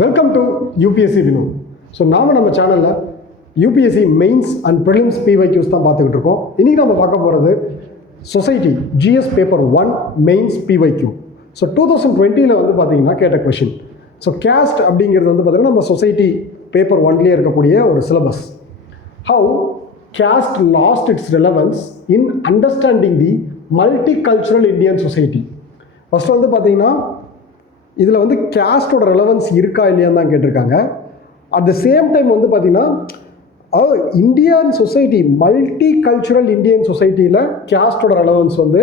Welcome to UPSC Vinu. So நாம் நம்ம சேனலில் UPSC mains and prelims PYQs தான் பார்த்துக்கிட்டு இருக்கோம். இன்றைக்கி நம்ம பார்க்க போகிறது society GS paper 1 mains PYQ. So 2020 வந்து பார்த்தீங்கன்னா கேட்ட கொஷின். ஸோ கேஸ்ட் அப்படிங்கிறது வந்து பார்த்தீங்கன்னா நம்ம சொசைட்டி பேப்பர் 1லேயே இருக்கக்கூடிய ஒரு syllabus. How caste lost its relevance in understanding the multicultural Indian society. First வந்து பார்த்தீங்கன்னா இதில் வந்து கேஸ்டோட ரெலவன்ஸ் இருக்கா இல்லையான்னு தான் கேட்டிருக்காங்க. அட் த சேம் டைம் வந்து பார்த்திங்கன்னா இந்தியன் சொசைட்டி மல்டிகல்ச்சுரல் இந்தியன் சொசைட்டியில் கேஸ்டோட ரெலவன்ஸ் வந்து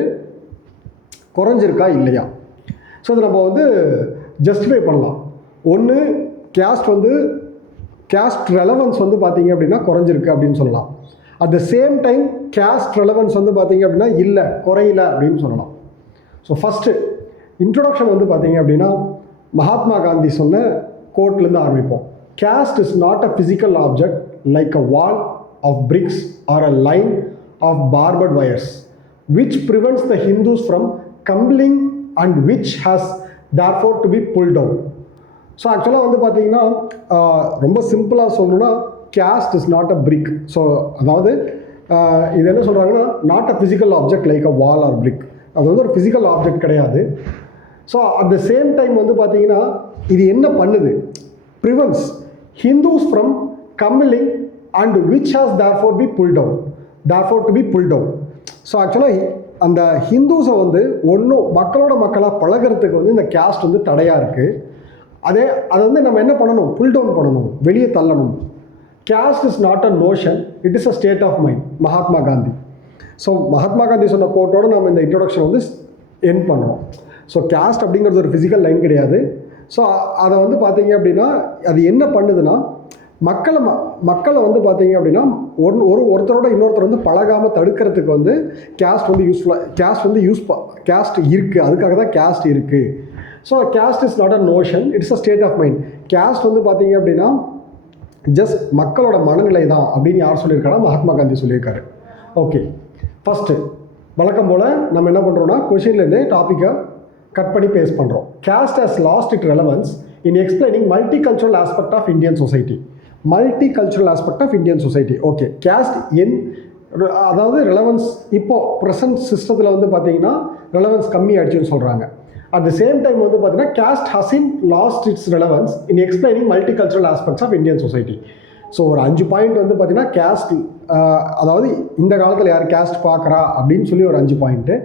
குறைஞ்சிருக்கா இல்லையா. ஸோ அதை நம்ம வந்து ஜஸ்டிஃபை பண்ணலாம். ஒன்று கேஸ்ட் ரெலவன்ஸ் வந்து பார்த்திங்க அப்படின்னா குறைஞ்சிருக்கு அப்படின்னு சொல்லலாம். At the same time caste relevance வந்து பார்த்திங்க அப்படின்னா இல்லை குறையில அப்படின்னு சொல்லலாம். ஸோ ஃபஸ்ட்டு இன்ட்ரொடக்ஷன் வந்து பார்த்தீங்க அப்படின்னா மகாத்மா காந்தி சொன்ன கோட்லேருந்து ஆரம்பிப்போம். Caste is not a physical object like a wall of bricks or a line of barbed wires which prevents the Hindus from commingling and which has therefore to be pulled down. So ஆக்சுவலாக வந்து பார்த்தீங்கன்னா ரொம்ப சிம்பிளாக சொல்லணும்னா caste is not a brick. So அதாவது இது என்ன சொல்கிறாங்கன்னா not a physical object like a wall or brick. அது வந்து ஒரு ஃபிசிக்கல் ஆப்ஜெக்ட் கிடையாது. So at the same time வந்து பார்த்தீங்கன்னா இது என்ன பண்ணுது, prevents Hindus from commingling and which has therefore to be pulled down. So ஆக்சுவலாக அந்த ஹிந்துஸை வந்து மக்களோட மக்களாக பழகிறதுக்கு வந்து இந்த கேஸ்ட் வந்து தடையாக இருக்குது. அதை வந்து நம்ம என்ன பண்ணணும், புல் டவுன் பண்ணணும், வெளியே தள்ளணும். Caste is not a notion, it is a state of mind. Mahatma Gandhi. So Mahatma Gandhi சொன்ன கோட்டோடு நம்ம இந்த இன்ட்ரொடக்ஷன் வந்து எண்ட் பண்ணுறோம். ஸோ கேஸ்ட் அப்படிங்கிறது ஒரு ஃபிசிக்கல் லைன் கிடையாது. ஸோ அதை வந்து பார்த்தீங்க அப்படின்னா அது என்ன பண்ணுதுன்னா மக்களை வந்து பார்த்தீங்க அப்படின்னா ஒருத்தரோட இன்னொருத்தர் வந்து பழகாமல் தடுக்கிறதுக்கு வந்து கேஸ்ட் வந்து கேஸ்ட் இருக்குது. அதுக்காக தான் கேஸ்ட் இருக்குது. So caste is not a notion, it's a state of mind. Caste வந்து பார்த்தீங்க அப்படின்னா ஜஸ்ட் மக்களோட மனநிலை தான் அப்படின்னு யார் சொல்லியிருக்காங்கன்னா மகாத்மா காந்தி சொல்லியிருக்காரு. ஓகே, ஃபஸ்ட்டு வழக்கம் போல் நம்ம என்ன பண்ணுறோன்னா கொஷின்லேருந்தே டாப்பிக்கை கட் பண்ணி பேஸ்ட் பண்ணுறோம். Caste has lost it relevance in explaining multicultural aspect of Indian society. Okay, caste அதாவது ரெலவன்ஸ் இப்போது ப்ரெசன்ட் சிஸ்டத்தில் வந்து பார்த்தீங்கன்னா ரெலவன்ஸ் கம்மி ஆயிடுச்சுன்னு சொல்கிறாங்க. அட் த சேம் டைம் வந்து பார்த்தீங்கன்னா caste has lost its relevance in explaining multicultural aspects of Indian society. So ஒரு 5 பாயிண்ட் வந்து பார்த்தீங்கன்னா கேஸ்ட், அதாவது இந்த காலத்தில் யார் கேஸ்ட் பார்க்குறா அப்படின்னு சொல்லி ஒரு 5 பாயிண்ட்டு,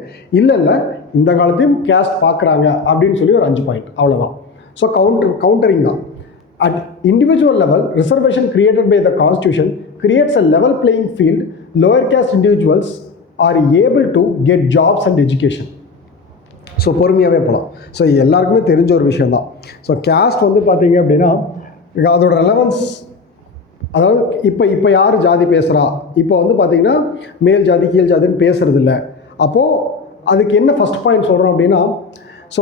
இல்லை இந்த காலத்தையும் கேஸ்ட் பார்க்குறாங்க அப்படின்னு சொல்லி ஒரு 5 பாயிண்ட், அவ்வளோதான். ஸோ கவுண்டரிங் தான். At individual level reservation created by the constitution creates a level playing field. Lower caste individuals are able to get jobs and education. So பொறுமையாகவே போகலாம். ஸோ எல்லாருக்குமே தெரிஞ்ச ஒரு விஷயம் தான். ஸோ கேஸ்ட் வந்து பார்த்தீங்க அப்படின்னா அதோட ரெலவன்ஸ், அதாவது இப்போ யார் ஜாதி பேசுகிறா, இப்போ வந்து பார்த்திங்கன்னா மேல் ஜாதி கீழ் ஜாதின்னு பேசுகிறதில்ல. அப்போது அதுக்கு என்ன ஃபஸ்ட் பாயிண்ட் சொல்கிறோம் அப்படின்னா, ஸோ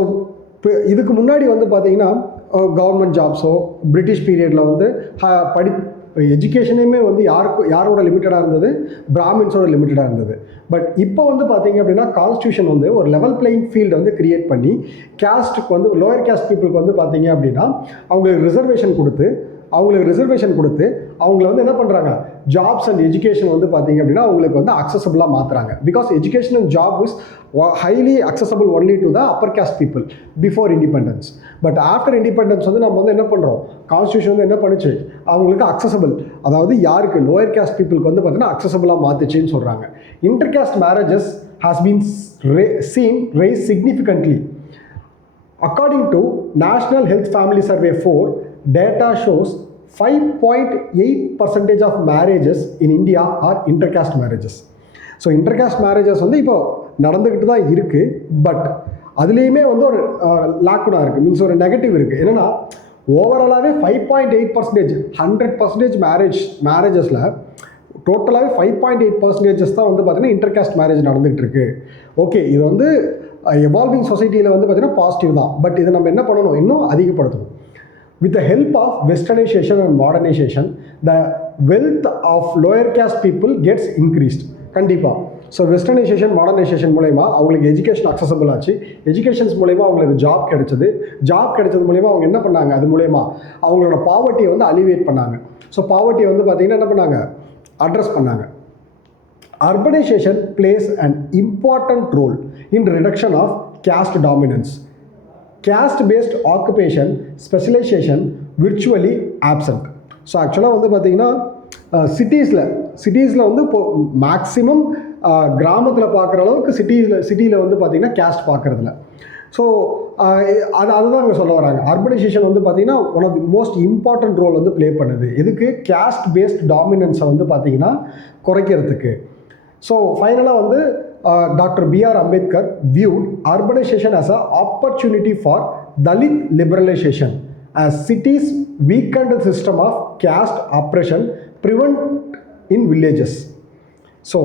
இப்போ இதுக்கு முன்னாடி வந்து பார்த்திங்கன்னா கவர்மெண்ட் ஜாப்ஸோ பிரிட்டிஷ் பீரியடில் வந்து எஜுகேஷனையுமே வந்து யாரோட லிமிட்டடாக இருந்தது, பிராமின்ஸோட லிமிட்டடாக இருந்தது. பட் இப்போ வந்து பார்த்திங்க அப்படின்னா கான்ஸ்டியூஷன் வந்து ஒரு லெவல் பிளேயிங் ஃபீல்டு வந்து கிரியேட் பண்ணி கேஸ்ட்டுக்கு வந்து லோயர் கேஸ்ட் பீப்புளுக்கு வந்து பார்த்திங்க அப்படின்னா அவங்களுக்கு ரிசர்வேஷன் கொடுத்து அவங்கள வந்து என்ன பண்ணுறாங்க, ஜாப்ஸ் அண்ட் எஜுகேஷன் வந்து பார்த்தீங்க அப்படின்னா அவங்களுக்கு வந்து அக்சசபிளாக மாற்றுறாங்க. Because education and job is highly accessible only to the upper caste people before independence. But after independence வந்து நம்ம வந்து என்ன பண்ணுறோம், கான்ஸ்டியூஷன் வந்து என்ன பண்ணுச்சு, அவங்களுக்கு அக்சசபிள், அதாவது யாருக்கு, லோயர் கேஸ்ட் பீப்புளுக்கு வந்து பார்த்தீங்கன்னா அக்சசபிளாக மாற்றுச்சுன்னு சொல்கிறாங்க. Inter caste marriages has been seen rise significantly. According to National Health Family Survey 4, data shows 5.8% of marriages in India are intercaste marriages. So intercaste marriages வந்து இப்போ நடந்துக்கிட்டு தான் இருக்குது. பட் அதுலேயுமே வந்து ஒரு லாக்குனா இருக்குது, மீன்ஸ் ஒரு நெகட்டிவ் இருக்குது. என்னென்னா ஓவராலாகவே 5.8%, 100% மேரேஜஸில் டோட்டலாகவே 5.8% தான் வந்து பார்த்திங்கன்னா இன்டர்காஸ்ட் மேரேஜ் நடந்துகிட்டு இருக்குது. ஓகே, இது வந்து எவால்விங் சொசைட்டியில் வந்து பார்த்திங்கன்னா பாசிட்டிவ் தான். பட் இதை நம்ம என்ன பண்ணணும், இன்னும் அதிகப்படுத்தணும். With the help of westernization and modernization, the wealth of lower caste people gets increased. கண்டிப்பாக ஸோ வெஸ்டர்னைசேஷன் மாடர்னைசேஷன் மூலயமா அவங்களுக்கு எஜுகேஷன் அக்சசபிள் ஆச்சு, எஜுகேஷன்ஸ் மூலயமா அவங்களுக்கு ஜாப் கிடைச்சது, ஜாப் கிடைச்சது மூலயமா அவங்க என்ன பண்ணாங்க, அது மூலயமா அவங்களோட பாவர்ட்டியை வந்து அலிவேட் பண்ணாங்க. ஸோ பாவர்ட்டியை வந்து பார்த்திங்கன்னா என்ன பண்ணாங்க, அட்ரஸ் பண்ணாங்க. Urbanization plays an important role in reduction of caste dominance. Caste-based occupation, specialization virtually absent. So ஆக்சுவலாக வந்து பார்த்திங்கன்னா சிட்டிஸில் வந்து இப்போ மேக்ஸிமம் கிராமத்தில் பார்க்குற அளவுக்கு சிட்டியில் வந்து பார்த்திங்கன்னா கேஸ்ட் பார்க்குறதில்ல. ஸோ அதுதான் அங்கே சொல்ல வராங்க. அர்பனைசேஷன் வந்து பார்த்திங்கன்னா one of the most important role வந்து ப்ளே பண்ணுது. எதுக்கு, கேஸ்ட் பேஸ்ட் டாமினன்ஸை வந்து பார்த்திங்கன்னா குறைக்கிறதுக்கு. ஸோ ஃபைனலாக வந்து doctor B.R. Ambedkar viewed urbanization as an opportunity for Dalit liberalization as cities weakened the system of caste oppression prevent in villages. So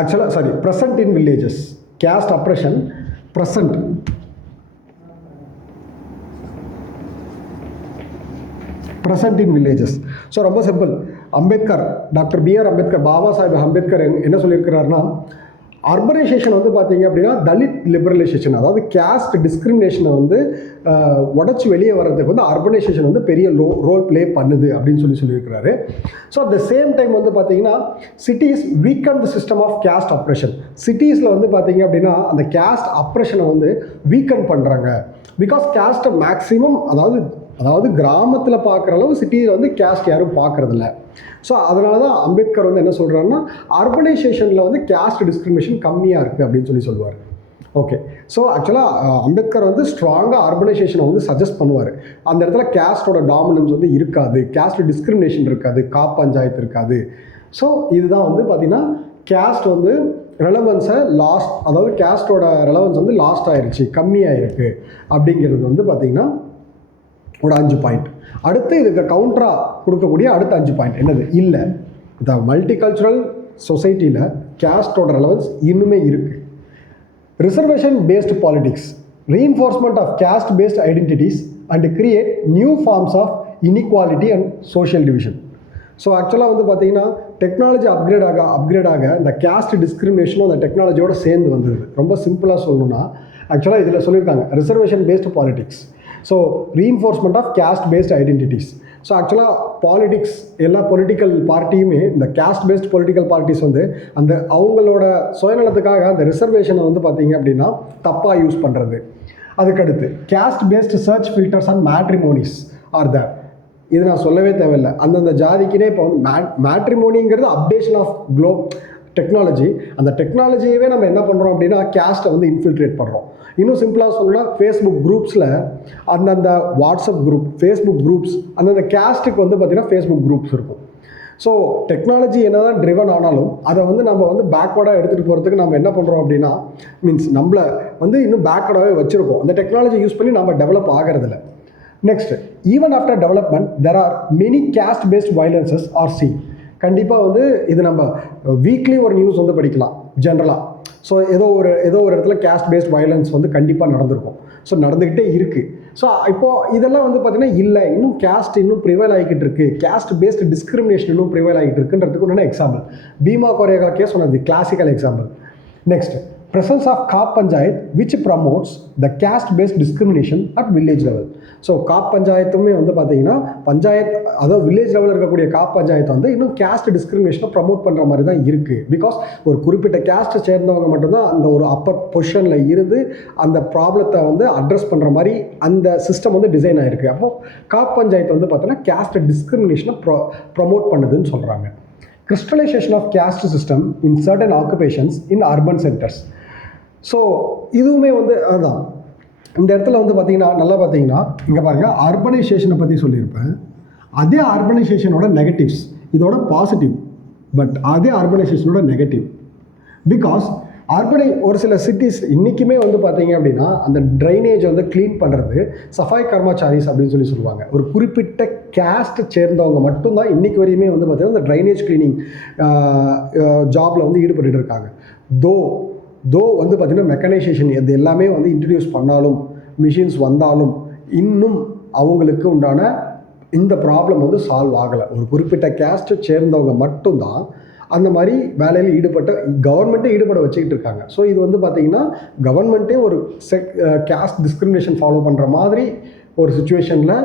actually present in villages, caste oppression present. present in villages. So simple சிம்பிள். Ambedkar, doctor B.R. Ambedkar, Baba Saheb Ambedkar என்ன சொல்லியிருக்கிறாருன்னா, urbanization வந்து பார்த்தீங்க அப்படின்னா Dalit liberalization, அதாவது caste டிஸ்கிரிமினேஷனை வந்து உடச்சி வெளியே வர்றதுக்கு வந்து அர்பனைசேஷன் வந்து பெரிய ரோல் ப்ளே பண்ணுது அப்படின்னு சொல்லியிருக்கிறாரு. So at the same time வந்து பார்த்தீங்கன்னா cities weaken the system of caste oppression. சிட்டிஸில் வந்து பார்த்தீங்க அப்படின்னா அந்த கேஸ்ட் அப்ரெஷனை வந்து வீக்கன் பண்ணுறாங்க. பிகாஸ் கேஸ்ட்டை மேக்ஸிமம் அதாவது கிராமத்தில் பார்க்குற அளவு சிட்டியில் வந்து கேஸ்ட் யாரும் பார்க்குறதில்ல. ஸோ அதனால தான் அம்பேத்கர் வந்து என்ன சொல்கிறாருன்னா, அர்பனைசேஷனில் வந்து கேஸ்ட் டிஸ்கிரிமினேஷன் கம்மியாக இருக்குது அப்படின்னு சொல்லுவார். ஓகே, ஸோ ஆக்சுவலாக அம்பேத்கர் வந்து ஸ்ட்ராங்காக அர்பனைசேஷனை வந்து சஜஸ்ட் பண்ணுவார். அந்த இடத்துல கேஸ்டோட டாமினன்ஸ் வந்து இருக்காது, கேஸ்ட் டிஸ்கிரிமினேஷன் இருக்காது, பஞ்சாயத்து இருக்காது. ஸோ இதுதான் வந்து பார்த்திங்கன்னா கேஸ்ட் வந்து ரெலவன்ஸை அதாவது கேஸ்டோட ரெலவன்ஸ் வந்து லாஸ்ட் ஆயிடுச்சு, கம்மியாக இருக்குது அப்படிங்கிறது வந்து பார்த்திங்கன்னா ஒரு 5 பாயிண்ட். அடுத்து இதுக்கு கவுண்டரா கொடுக்கக்கூடிய அடுத்த 5 பாயிண்ட் என்னது, இல்லை இந்த மல்டிகல்ச்சுரல் சொசைட்டியில் கேஸ்டோட ரெலவன்ஸ் இன்னுமே இருக்குது. Reservation based politics, reinforcement of caste based identities and create new forms of inequality and social division. So ஆக்சுவலாக வந்து பார்த்திங்கன்னா டெக்னாலஜி அப்கிரேட் ஆக இந்த கேஸ்ட் டிஸ்கிரிமினேஷனும் அந்த டெக்னாலஜியோடு சேர்ந்து வந்தது. ரொம்ப சிம்பிளாக சொல்லணும்னா ஆக்சுவலாக இதில் சொல்லியிருக்காங்க reservation based politics, so reinforcement of caste based identities. So ஆக்சுவலாக பாலிடிக்ஸ் எல்லா பொலிட்டிக்கல் பார்ட்டியுமே இந்த கேஸ்ட் பேஸ்ட் பொலிட்டிக்கல் பார்ட்டிஸ் வந்து அந்த அவங்களோட சுயநலத்துக்காக அந்த ரிசர்வேஷனை வந்து பார்த்திங்க அப்படின்னா தப்பாக யூஸ் பண்ணுறது. அதுக்கடுத்து caste based search filters and matrimonies are there. இது நான் சொல்லவே தேவையில்லை. அந்தந்த ஜாதிக்குனே இப்போ வந்து மேட்ரிமோனிங்கிறது அப்டேஷன் ஆஃப் குளோப் டெக்னாலஜி. அந்த டெக்னாலஜியவே நம்ம என்ன பண்ணுறோம் அப்படின்னா கேஸ்ட்டை வந்து இன்ஃபில்ட்ரேட் பண்ணுறோம். இன்னும் சிம்பிளாக சொல்லணும்னா ஃபேஸ்புக் குரூப்ஸில் அந்தந்த வாட்ஸ்அப் குரூப், ஃபேஸ்புக் குரூப்ஸ், அந்தந்த கேஸ்ட்டுக்கு வந்து பார்த்திங்கன்னா ஃபேஸ்புக் குரூப்ஸ் இருக்கும். ஸோ டெக்னாலஜி என்ன தான் ட்ரிவன் ஆனாலும் அதை வந்து நம்ம வந்து பேக்வர்டாக எடுத்துகிட்டு போகிறதுக்கு நம்ம என்ன பண்ணுறோம் அப்படின்னா நம்மளை வந்து இன்னும் பேக்வர்டாகவே வச்சுருக்கோம். அந்த டெக்னாலஜி யூஸ் பண்ணி நம்ம டெவலப் ஆகிறதில்ல. Next, even after development there are many caste based violences are seen. கண்டிப்பாக வந்து இது நம்ம வீக்லி ஒரு நியூஸ் வந்து படிக்கலாம் ஜென்ரலாக. ஸோ ஏதோ ஒரு இடத்துல கேஸ்ட் பேஸ்ட் வயலன்ஸ் வந்து கண்டிப்பாக நடந்திருக்கும். ஸோ நடந்துக்கிட்டே இருக்குது. ஸோ இப்போது இதெல்லாம் வந்து பார்த்திங்கன்னா இல்லை, இன்னும் கேஸ்ட் இன்னும் ப்ரிவைல் ஆகிக்கிட்டு இருக்குது, கேஸ்ட் பேஸ்ட் டிஸ்கிரிமினேஷன் இன்னும் ப்ரிவைல் ஆகிட்டு இருக்குன்றதுக்கு ஒன்று example Bhima Koregaon case one of the classical example. Next, presence of Kap Panchayat which promotes the caste based discrimination at village level. So Khap பஞ்சாயத்துமே வந்து பார்த்தீங்கன்னா அதாவது வில்லேஜ் லெவலில் இருக்கக்கூடிய காப் பஞ்சாயத்து வந்து இன்னும் கேஸ்ட் டிஸ்கிரிமினேஷனை ப்ரமோட் பண்ணுற மாதிரி தான் இருக்குது. பிகாஸ் ஒரு குறிப்பிட்ட கேஸ்ட்டை சேர்ந்தவங்க மட்டும்தான் அந்த ஒரு அப்பர் பொசிஷனில் இருந்து அந்த ப்ராப்ளத்தை வந்து அட்ரஸ் பண்ணுற மாதிரி அந்த சிஸ்டம் வந்து டிசைன் ஆகிருக்கு. அப்போது காப் பஞ்சாயத்து வந்து பார்த்தீங்கன்னா கேஸ்ட் டிஸ்கிரிமினேஷனை ப்ரமோட் பண்ணுதுன்னு சொல்கிறாங்க. Crystallisation of caste system in certain occupations in urban centres. So இதுவுமே வந்து அதுதான் இந்த இடத்துல வந்து பார்த்திங்கன்னா நல்லா பார்த்தீங்கன்னா இங்கே பாருங்கள், அர்பனைசேஷனை பற்றி சொல்லியிருப்பேன். அதே அர்பனைசேஷனோட நெகட்டிவ்ஸ் இதோட பாசிட்டிவ், பட் அதே அர்பனைசேஷனோட நெகட்டிவ். பிகாஸ் ஒரு சில சிட்டிஸ் இன்றைக்குமே வந்து பார்த்தீங்க அப்படின்னா அந்த ட்ரைனேஜ் வந்து க்ளீன் பண்ணுறது சஃபாய் கர்மச்சாரிஸ் அப்படின்னு சொல்லுவாங்க. ஒரு குறிப்பிட்ட கேஸ்ட் சேர்ந்தவங்க மட்டும்தான் இன்றைக்கு வரையுமே வந்து பார்த்திங்கன்னா இந்த ட்ரைனேஜ் க்ளீனிங் ஜாபில் வந்து ஈடுபட்டு இருக்காங்க. தோ வந்து பார்த்திங்கன்னா மெக்கனைசேஷன் இது எல்லாமே வந்து இன்ட்ரடியூஸ் பண்ணாலும், மிஷின்ஸ் வந்தாலும் இன்னும் அவங்களுக்கு உண்டான இந்த ப்ராப்ளம் வந்து சால்வ் ஆகலை. ஒரு குறிப்பிட்ட கேஸ்ட்டை சேர்ந்தவங்க மட்டும்தான் அந்த மாதிரி வேலையில் ஈடுபட்ட கவர்மெண்ட்டே ஈடுபட வச்சுக்கிட்டு இருக்காங்க. ஸோ இது வந்து பார்த்திங்கன்னா கவர்மெண்ட்டே ஒரு கேஸ்ட் டிஸ்கிரிமினேஷன் ஃபாலோ பண்ணுற மாதிரி ஒரு சுச்சுவேஷனில்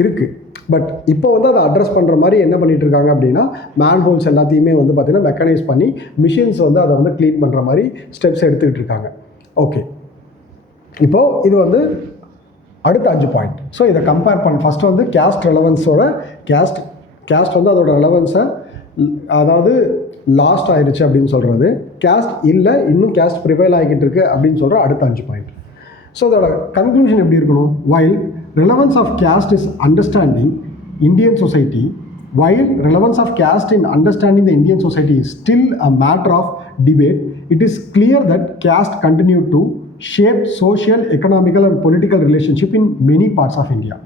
இருக்குது. பட் இப்போ வந்து அதை அட்ரஸ் பண்ணுற மாதிரி என்ன பண்ணிகிட்டு இருக்காங்க அப்படின்னா, மேன்ஹோல்ஸ் எல்லாத்தையுமே வந்து பார்த்திங்கன்னா மெக்கனைஸ் பண்ணி மிஷின்ஸ் வந்து அதை வந்து க்ளீன் பண்ணுற மாதிரி ஸ்டெப்ஸ் எடுத்துக்கிட்டு இருக்காங்க. ஓகே, இப்போது இது வந்து அடுத்த 5 பாயிண்ட். ஸோ இதை கம்பேர் பண்ண ஃபஸ்ட்டு வந்து கேஸ்ட் ரெலவன்ஸோட கேஸ்ட் வந்து அதோட ரெலவன்ஸை அதாவது லாஸ்ட் ஆயிடுச்சு அப்படின்னு சொல்கிறது, கேஸ்ட் இல்லை இன்னும் கேஸ்ட் ப்ரிவைல் ஆகிக்கிட்டு இருக்கு அப்படின்னு சொல்கிற அடுத்த 5 பாயிண்ட். ஸோ இதோட கன்க்ளூஷன் எப்படி இருக்கணும்? While relevance of caste is understanding Indian society, while relevance of caste in understanding the Indian society is still a matter of debate, it is clear that caste continue to shape social, economical and political relationship in many parts of India.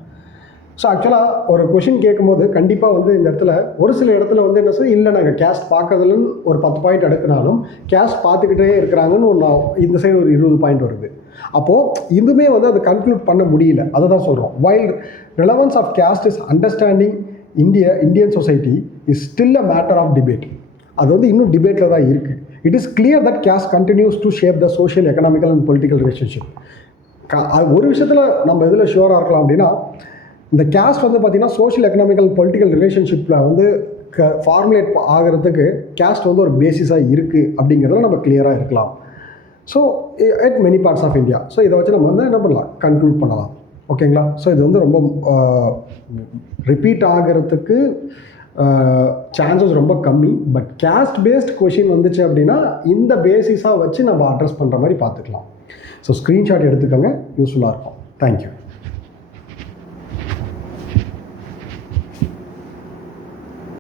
So ஆக்சுவலாக ஒரு question கேட்கும்போது கண்டிப்பாக வந்து இந்த இடத்துல ஒரு சில இடத்துல வந்து என்ன சொல்லி இல்லை நாங்கள் கேஸ்ட் பார்க்கறதுலன்னு ஒரு 10 பாயிண்ட் எடுக்கினாலும் கேஸ்ட் பார்த்துக்கிட்டே இருக்கிறாங்கன்னு ஒன்று இந்த சைடு ஒரு 20 பாயிண்ட் வருது. அப்போது இதுவுமே வந்து அதை கன்க்ளூட் பண்ண முடியல. அதை தான் சொல்கிறோம். While relevance of caste is understanding Indian society is still a matter of debate. அது வந்து இன்னும் டிபேட்டில் தான் இருக்குது. It is clear that caste continues to shape the social, economical and political relationship. ஒரு விஷயத்தில் நம்ம எதில் ஷுவராக இருக்கலாம் அப்படின்னா, இந்த கேஸ்ட் வந்து பார்த்திங்கன்னா சோஷியல், எக்கனாமிக்கல், பொலிட்டிக்கல் ரிலேஷன்ஷிப்பில் வந்து ஃபார்முலேட் ஆகிறதுக்கு கேஸ்ட் வந்து ஒரு பேசிஸாக இருக்குது அப்படிங்கிறதுல நம்ம கிளியராக இருக்கலாம். So at many parts of India. So இதை வச்சு நம்ம வந்து என்ன பண்ணலாம், கன்க்ளூட் பண்ணலாம். ஓகேங்களா? ஸோ இது வந்து ரொம்ப ரிப்பீட் ஆகிறதுக்கு சான்சஸ் ரொம்ப கம்மி. பட் கேஸ்ட் பேஸ்ட் கொஷின் வந்துச்சு அப்படின்னா இந்த பேசிஸாக வச்சு நம்ம அட்ரஸ் பண்ணுற மாதிரி பார்த்துக்கலாம். ஸோ ஸ்க்ரீன்ஷாட் எடுத்துக்கோங்க, யூஸ்ஃபுல்லாக இருக்கும். தேங்க்யூ.